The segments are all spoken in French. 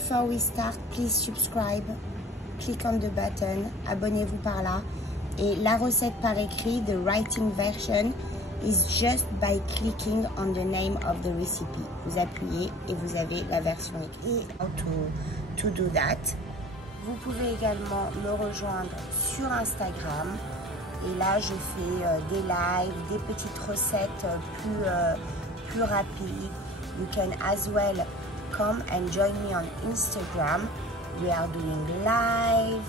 before we start, please subscribe, click on the button, abonnez-vous par là. Et la recette par écrit, the writing version, is just by clicking on the name of the recipe. Vous appuyez et vous avez la version écrite. How to do that. Vous pouvez également me rejoindre sur Instagram. Et là, je fais des lives, des petites recettes plus rapides. You can as well come and join me on Instagram. We are doing live.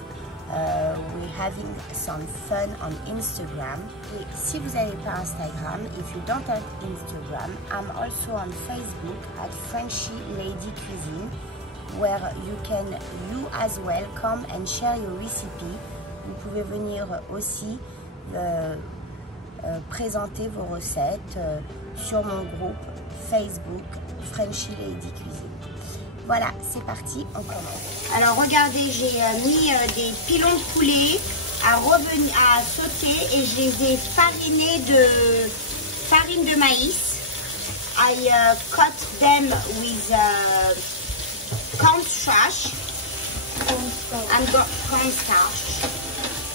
We're having some fun on Instagram. Et si vous n'avez pas Instagram, if you don't have Instagram, I'm also on Facebook at Frenchy Lady Cuisine, where you as well come and share your recipe. Vous pouvez venir aussi présenter vos recettes sur mon groupe Facebook Frenchy Lady Cuisine. Voilà, c'est parti, on commence. Alors regardez, j'ai mis des pilons de poulet à sauter et je les ai farinés de farine de maïs. I cut them with cornstarch.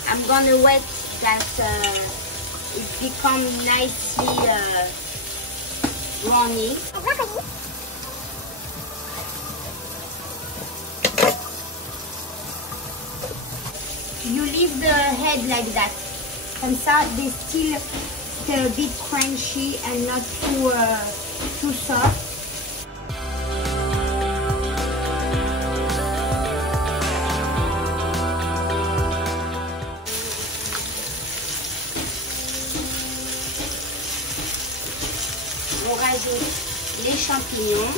I'm gonna wait that it become nicely browny. You leave the head like that. Comme ça, they still stay a bit crunchy and not too soft. On rajoute les champignons.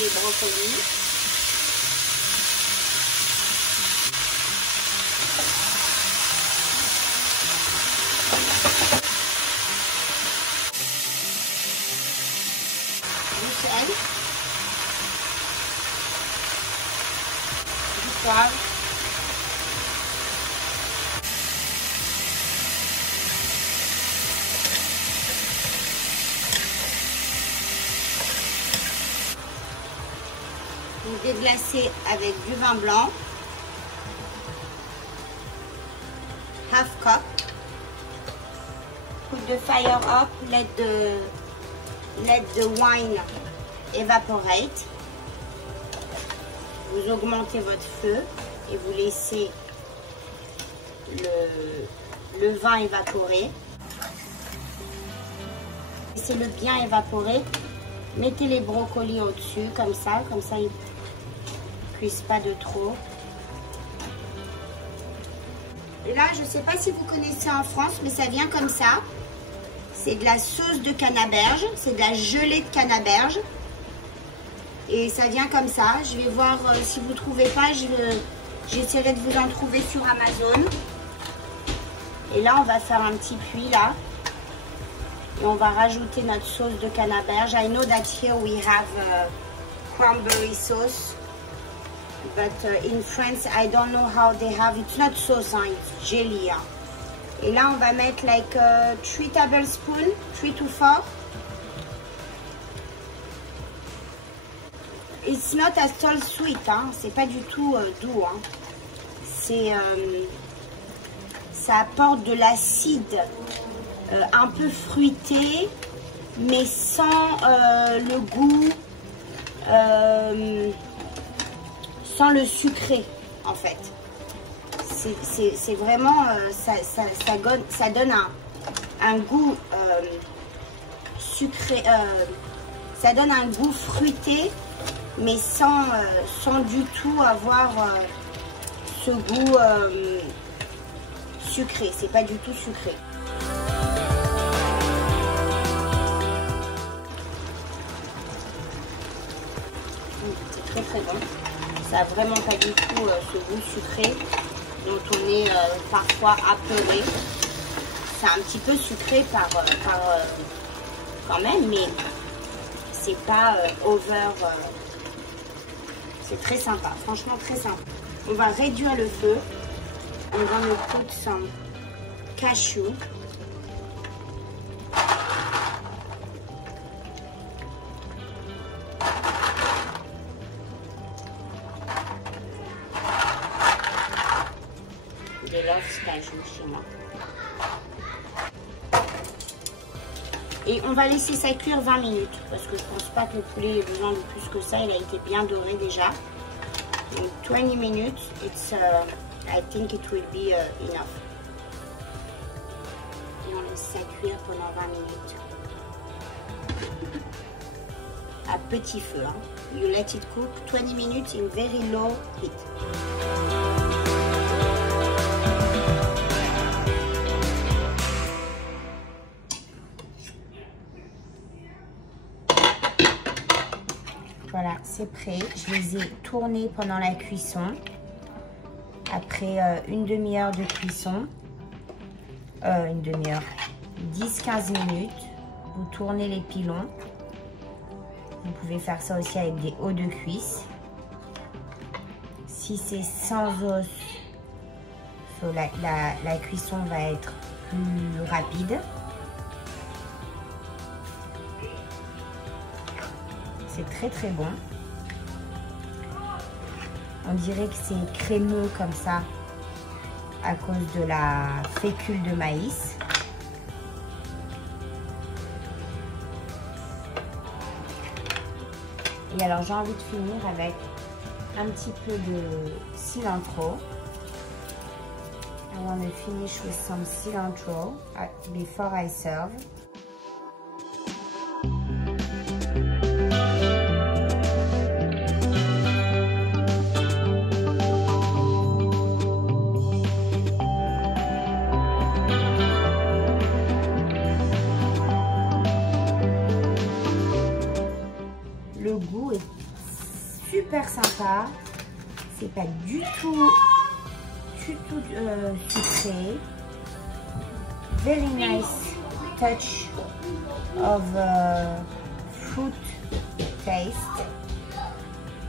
Les brocolis. Du sel. Du poivre. Déglacer avec du vin blanc, half cup. Put the fire up, let the wine evaporate. Vous augmentez votre feu et vous laissez le vin évaporer. Laissez-le bien évaporer. Mettez les brocolis au-dessus, comme ça ils cuisent pas de trop. Et là, je ne sais pas si vous connaissez en France, mais ça vient comme ça. C'est de la sauce de canneberge, c'est de la gelée de canneberge. Et ça vient comme ça. Je vais voir si vous ne trouvez pas, j'essaierai de vous en trouver sur Amazon. Et là, on va faire un petit puits là. Et on va rajouter notre sauce de canneberge. I know that here we have cranberry sauce. But in France, I don't know how they have. It's not sauce, hein, it's jelly. Hein. Et là, on va mettre like 3 tablespoons, 3 to 4. It's not at all sweet, hein. C'est pas du tout doux. Hein. C'est, ça apporte de l'acide un peu fruité, mais sans le goût, sans le sucré en fait. C'est vraiment, ça donne un goût sucré, ça donne un goût fruité, mais sans du tout avoir ce goût sucré. C'est pas du tout sucré. C'est très très bon. Ça n'a vraiment pas du tout ce goût sucré dont on est parfois apeuré. C'est un petit peu sucré quand même, mais c'est pas C'est très sympa, franchement très sympa. On va réduire le feu. On va me put some cashew. Des loves cashew chez moi. Et on va laisser ça cuire 20 minutes parce que je pense pas que le poulet ait besoin de plus que ça. Il a été bien doré déjà. Donc 20 minutes, I think it will be enough. Et on laisse ça cuire pendant 20 minutes. À petit feu. Hein. You let it cook 20 minutes in very low heat. Voilà, c'est prêt. Je les ai tournés pendant la cuisson. Après une demi-heure de cuisson, une demi-heure, 10-15 minutes, vous tournez les pilons. Vous pouvez faire ça aussi avec des os de cuisse. Si c'est sans os, la cuisson va être plus rapide. C'est très très bon. On dirait que c'est crémeux comme ça à cause de la fécule de maïs. Et alors j'ai envie de finir avec un petit peu de cilantro. I want to finish with some cilantro before I serve. Le goût est super sympa, c'est pas du tout sucré. Very nice touch of fruit taste,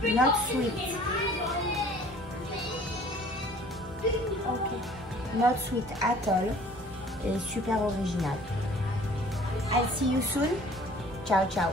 not sweet. Okay. Not sweet at all, et super original. I'll see you soon. Ciao ciao.